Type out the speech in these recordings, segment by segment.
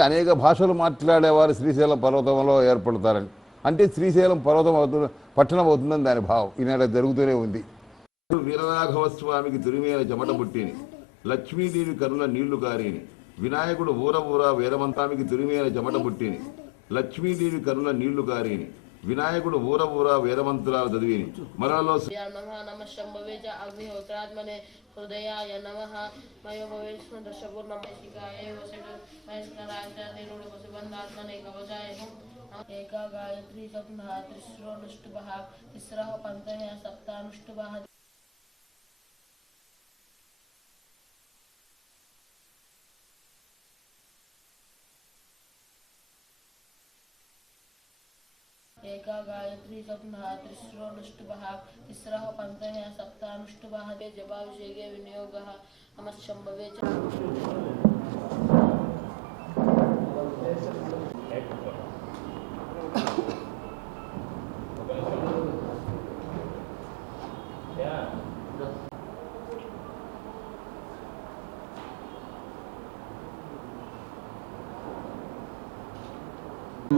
అనేక భాషలు మాట్లాడేవారు శ్రీశైలం పర్వతంలో ఏర్పడతారని. అంటే శ్రీశైలం పర్వతం అవుతున్న పట్టణం అవుతుందని దాని భావం. ఈనాడు జరుగుతూనే ఉంది. వీరరాఘవ స్వామికి తిరుమేల చెమట పుట్టిని లక్ష్మీదేవి కరుణ నీళ్ళు కారిని. వినాయకుడు ఊర ఊర వేదమంతామికి తిరుమేల చెమట పుట్టిని లక్ష్మీదేవి కరుణ నీళ్ళు కారిని. వినాయకుడు ఊర ఊర వేదమంత్రాలు చదివి మరణలో హృదయాయ నమ మయోపవేశ్వరశుర్ణమేషికాయ వసంధాత్మనే కవచాయ ఏకా గాయత్రీ చతుర్ధాత్రిశ్రోనుష్టుభ తిస్రః పంచ సప్తానుష్టుభ एका गायत्री सप्नः तिस्रो नष्टुभः तिस्रः पन्तः सप्तानुष्टुभः ते जपाभिषेके विनियोगः च।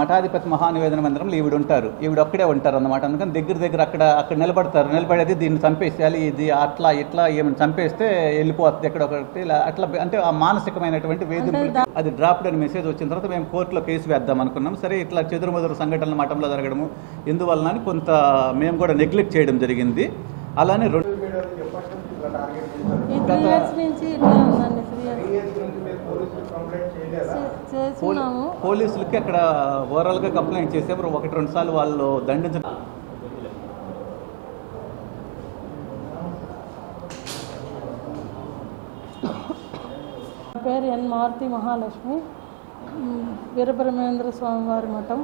మఠాధిపతి మహానివేదన మందిరంలో ఈవిడ ఉంటారు. ఈవిడ ఒక్కడే ఉంటారు అన్నమాట అందుకని దగ్గర దగ్గర అక్కడ అక్కడ నిలబడతారు. నిలబడేది దీన్ని చంపేసేయాలి ఇది అట్లా ఇట్లా ఏమైనా చంపేస్తే వెళ్ళిపోతుంది ఎక్కడ ఒకటి. ఇలా అట్లా అంటే ఆ మానసికమైనటువంటి వేధింపులు అది డ్రాప్డ్ అని మెసేజ్ వచ్చిన తర్వాత మేము కోర్టులో కేసు వేద్దాం అనుకున్నాం. సరే ఇట్లా చెదురుమదురు సంఘటనలు మఠంలో జరగడము. ఎందువలన అని కొంత మేము కూడా నెగ్లెక్ట్ చేయడం జరిగింది. అలానే రెండు పోలీసులకి అక్కడ ఓవరాల్గా కంప్లైంట్ చేసాము ఒకటి రెండు సార్లు వాళ్ళు దండించడం నా పేరు ఎన్ మారుతి మహాలక్ష్మి. వీరబ్రహ్మేంద్ర స్వామివారి మఠం.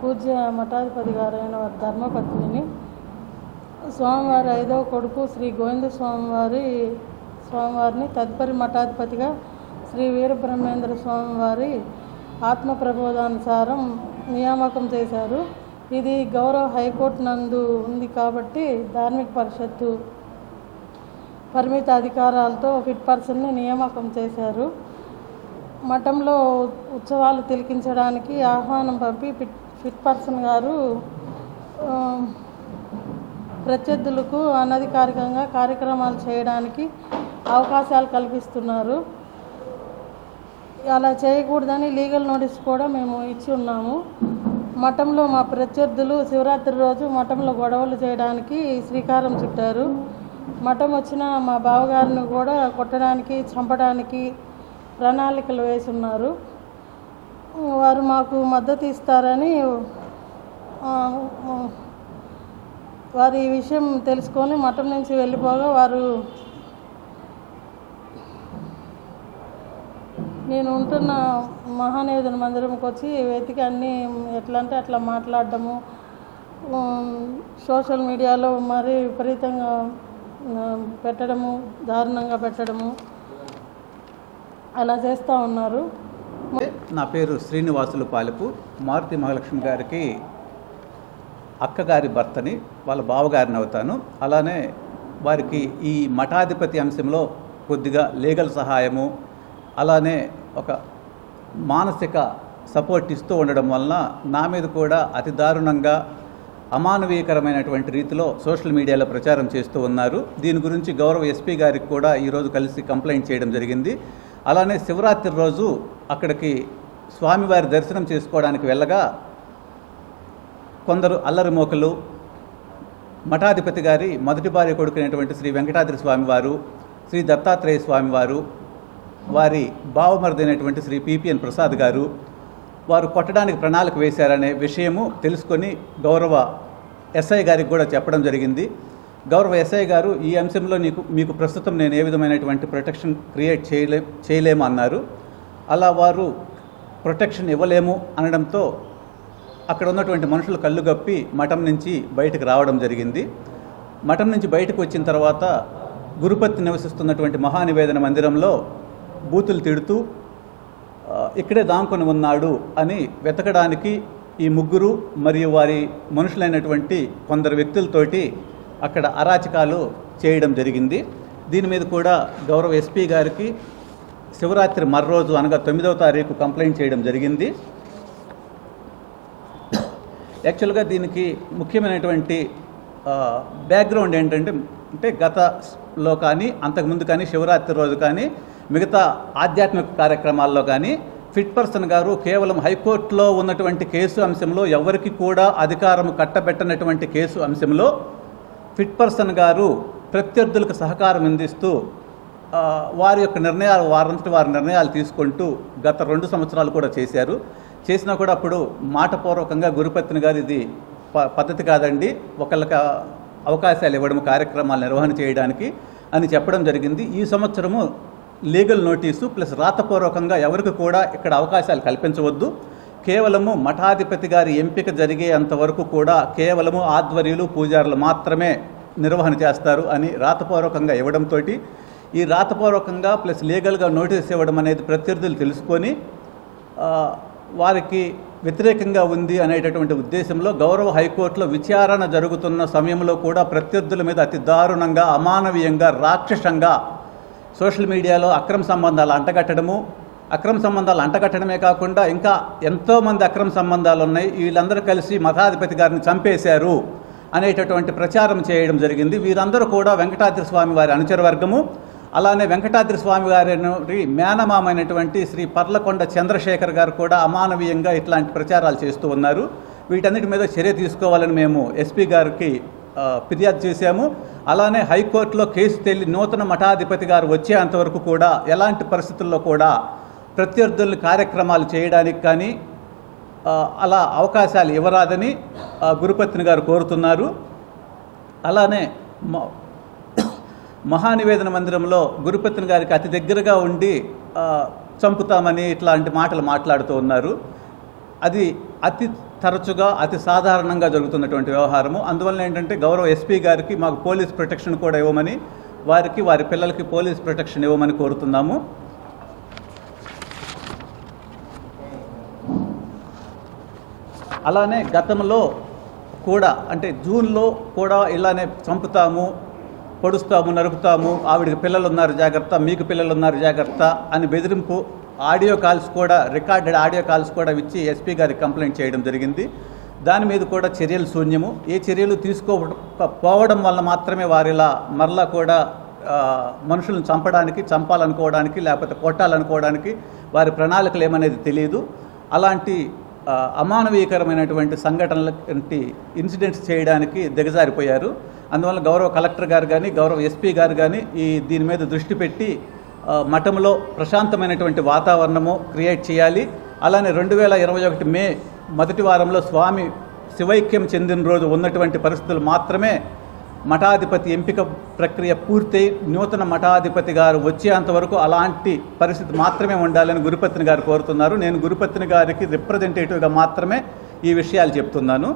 పూజ్య మఠాధిపతి గారైన వారి ధర్మపత్నిని. స్వామివారి ఐదవ కొడుకు శ్రీ గోవింద స్వామివారి స్వామివారిని తదుపరి మఠాధిపతిగా శ్రీ వీరబ్రహ్మేంద్ర స్వామివారి ఆత్మ ప్రబోధానుసారం నియామకం చేశారు. ఇది గౌరవ హైకోర్టు నందు ఉంది కాబట్టి ధార్మిక పరిషత్తు పరిమిత అధికారాలతో ఫిట్ పర్సన్ని నియామకం చేశారు. మఠంలో ఉత్సవాలు తిలకించడానికి ఆహ్వానం పంపి ఫిట్ ఫిట్ పర్సన్ గారు ప్రత్యర్థులకు అనధికారికంగా కార్యక్రమాలు చేయడానికి అవకాశాలు కల్పిస్తున్నారు. అలా చేయకూడదని లీగల్ నోటీస్ కూడా మేము ఇచ్చి ఉన్నాము. మఠంలో మా ప్రత్యర్థులు శివరాత్రి రోజు మఠంలో గొడవలు చేయడానికి శ్రీకారం చుట్టారు. మఠం వచ్చిన మా బావగారిని కూడా కొట్టడానికి చంపడానికి ప్రణాళికలు వేసున్నారు. వారు మాకు మద్దతు ఇస్తారని వారు ఈ విషయం తెలుసుకొని మఠం నుంచి వెళ్ళిపోగా వారు నేను ఉంటున్న మహానివేదన మందిరంకి వచ్చి వెతికి అన్నీ ఎట్లా అంటే అట్లా మాట్లాడడము సోషల్ మీడియాలో మరీ విపరీతంగా పెట్టడము దారుణంగా పెట్టడము అలా చేస్తూ ఉన్నారు. నా పేరు శ్రీనివాసులు పాలెపు. మారుతి మహాలక్ష్మి గారికి అక్కగారి భర్తని వాళ్ళ బావగారిని అవుతాను. అలానే వారికి ఈ మఠాధిపతి అంశంలో కొద్దిగా లీగల్ సహాయము అలానే ఒక మానసిక సపోర్ట్ ఇస్తూ ఉండడం వలన నా మీద కూడా అతి దారుణంగా అమానవీయకరమైనటువంటి రీతిలో సోషల్ మీడియాలో ప్రచారం చేస్తూ ఉన్నారు. దీని గురించి గౌరవ ఎస్పీ గారికి కూడా ఈరోజు కలిసి కంప్లైంట్ చేయడం జరిగింది. అలానే శివరాత్రి రోజు అక్కడికి స్వామివారి దర్శనం చేసుకోవడానికి వెళ్ళగా కొందరు అల్లరి మోకలు మఠాధిపతి గారి మొదటి భార్య కొడుకునేటువంటి శ్రీ వెంకటాద్రి స్వామివారు శ్రీ దత్తాత్రేయ స్వామివారు వారి బావమరిదైనటువంటి శ్రీ పిపిఎన్ ప్రసాద్ గారు వారు కొట్టడానికి ప్రణాళిక వేశారనే విషయము తెలుసుకొని గౌరవ ఎస్ఐ గారికి కూడా చెప్పడం జరిగింది. గౌరవ ఎస్ఐ గారు ఈ అంశంలో నీకు మీకు ప్రస్తుతం నేను ఏ విధమైనటువంటి ప్రొటెక్షన్ క్రియేట్ చేయలే చేయలేము అన్నారు. అలా వారు ప్రొటెక్షన్ ఇవ్వలేము అనడంతో అక్కడ ఉన్నటువంటి మనుషులు కళ్ళు గప్పి మఠం నుంచి బయటకు రావడం జరిగింది. మఠం నుంచి బయటకు వచ్చిన తర్వాత గురుపతి నివసిస్తున్నటువంటి మహానివేదన మందిరంలో బూతులు తిడుతూ ఇక్కడే దాంకొని ఉన్నాడు అని వెతకడానికి ఈ ముగ్గురు మరియు వారి మనుషులైనటువంటి కొందరు వ్యక్తులతోటి అక్కడ అరాచకాలు చేయడం జరిగింది. దీని మీద కూడా గౌరవ ఎస్పీ గారికి శివరాత్రి మర్రోజు అనగా తొమ్మిదవ తారీఖు కంప్లైంట్ చేయడం జరిగింది. యాక్చువల్గా దీనికి ముఖ్యమైనటువంటి బ్యాక్గ్రౌండ్ ఏంటంటే అంటే గతలో కానీ అంతకుముందు కానీ శివరాత్రి రోజు కానీ మిగతా ఆధ్యాత్మిక కార్యక్రమాల్లో కానీ ఫిట్ పర్సన్ గారు కేవలం హైకోర్టులో ఉన్నటువంటి కేసు అంశంలో ఎవరికి కూడా అధికారం కట్టబెట్టనటువంటి కేసు అంశంలో ఫిట్ పర్సన్ గారు ప్రత్యర్థులకు సహకారం అందిస్తూ వారి యొక్క నిర్ణయాలు వారంతటి వారి నిర్ణయాలు తీసుకుంటూ గత రెండు సంవత్సరాలు కూడా చేశారు. చేసినా కూడా అప్పుడు మాటపూర్వకంగా గురుపత్ని గారు ఇది ప పద్ధతి కాదండి. ఒకళ్ళకి అవకాశాలు ఇవ్వడం కార్యక్రమాలు నిర్వహణ చేయడానికి అని చెప్పడం జరిగింది. ఈ సంవత్సరము లీగల్ నోటీసు ప్లస్ రాతపూర్వకంగా ఎవరికి కూడా ఇక్కడ అవకాశాలు కల్పించవద్దు. కేవలము మఠాధిపతి గారి ఎంపిక జరిగేంత వరకు కూడా కేవలము ఆధ్వర్యులు పూజారులు మాత్రమే నిర్వహణ చేస్తారు అని రాతపూర్వకంగా ఇవ్వడంతో ఈ రాతపూర్వకంగా ప్లస్ లీగల్గా నోటీస్ ఇవ్వడం అనేది ప్రత్యర్థులు తెలుసుకొని వారికి వ్యతిరేకంగా ఉంది అనేటటువంటి ఉద్దేశంలో గౌరవ హైకోర్టులో విచారణ జరుగుతున్న సమయంలో కూడా ప్రత్యర్థుల మీద అతి దారుణంగా అమానవీయంగా రాక్షసంగా సోషల్ మీడియాలో అక్రమ సంబంధాలు అంటగట్టడము అక్రమ సంబంధాలు అంటగట్టడమే కాకుండా ఇంకా ఎంతోమంది అక్రమ సంబంధాలు ఉన్నాయి. వీళ్ళందరూ కలిసి మఠాధిపతి గారిని చంపేశారు అనేటటువంటి ప్రచారం చేయడం జరిగింది. వీరందరూ కూడా వెంకటాద్రి స్వామి వారి అనుచర వర్గము అలానే వెంకటాద్రి స్వామి గారి మేనమామైనటువంటి శ్రీ పర్లకొండ చంద్రశేఖర్ గారు కూడా అమానవీయంగా ఇట్లాంటి ప్రచారాలు చేస్తూ ఉన్నారు. వీటన్నిటి మీద చర్య తీసుకోవాలని మేము ఎస్పీ గారికి ఫిర్యాదు చేశాము. అలానే హైకోర్టులో కేసు తేలి నూతన మఠాధిపతి గారు వచ్చేంతవరకు కూడా ఎలాంటి పరిస్థితుల్లో కూడా ప్రత్యర్థుల్ని కార్యక్రమాలు చేయడానికి కానీ అలా అవకాశాలు ఇవ్వరాదని గురుపత్ని గారు కోరుతున్నారు. అలానే మ- మహానివేదన మందిరంలో గురుపత్ని గారికి అతి దగ్గరగా ఉండి చంపుతామని ఇట్లాంటి మాటలు మాట్లాడుతూ ఉన్నారు. అది అతి తరచుగా అతి సాధారణంగా జరుగుతున్నటువంటి వ్యవహారము. అందువల్ల ఏంటంటే గౌరవ ఎస్పీ గారికి మాకు పోలీస్ ప్రొటెక్షన్ కూడా ఇవ్వమని వారికి వారి పిల్లలకి పోలీస్ ప్రొటెక్షన్ ఇవ్వమని కోరుతున్నాము. అలానే గతంలో కూడా అంటే జూన్లో కూడా ఇలానే చంపుతాము పొడుస్తాము నరుపుతాము ఆవిడికి పిల్లలు ఉన్నారు జాగ్రత్త మీకు పిల్లలు ఉన్నారు జాగ్రత్త అని బెదిరింపు ఆడియో కాల్స్ కూడా రికార్డెడ్ ఆడియో కాల్స్ కూడా ఇచ్చి ఎస్పీ గారికి కంప్లైంట్ చేయడం జరిగింది. దాని మీద కూడా చర్యలు శూన్యము. ఏ చర్యలు తీసుకోకపోవడం వల్ల మాత్రమే వారిలా మరలా కూడా మనుషులను చంపడానికి చంపాలనుకోవడానికి లేకపోతే కొట్టాలనుకోవడానికి వారి ప్రణాళికలు ఏమనేది తెలియదు అలాంటి అమానవీయకరమైనటువంటి సంఘటనలకి ఇన్సిడెంట్స్ చేయడానికి దిగజారిపోయారు. అందువల్ల గౌరవ కలెక్టర్ గారు కానీ గౌరవ ఎస్పీ గారు కానీ ఈ దీని మీద దృష్టి పెట్టి మఠంలో ప్రశాంతమైనటువంటి వాతావరణము క్రియేట్ చేయాలి. అలానే రెండు వేల ఇరవై ఒకటి మే మొదటి వారంలో స్వామి శివైక్యం చెందిన రోజు ఉన్నటువంటి పరిస్థితులు మాత్రమే మఠాధిపతి ఎంపిక ప్రక్రియ పూర్తయి నూతన మఠాధిపతి గారు వచ్చేంతవరకు అలాంటి పరిస్థితి మాత్రమే ఉండాలని గురుపత్ని గారు కోరుతున్నారు. నేను గురుపత్ని గారికి రిప్రజెంటేటివ్గా మాత్రమే ఈ విషయాలు చెప్తున్నాను.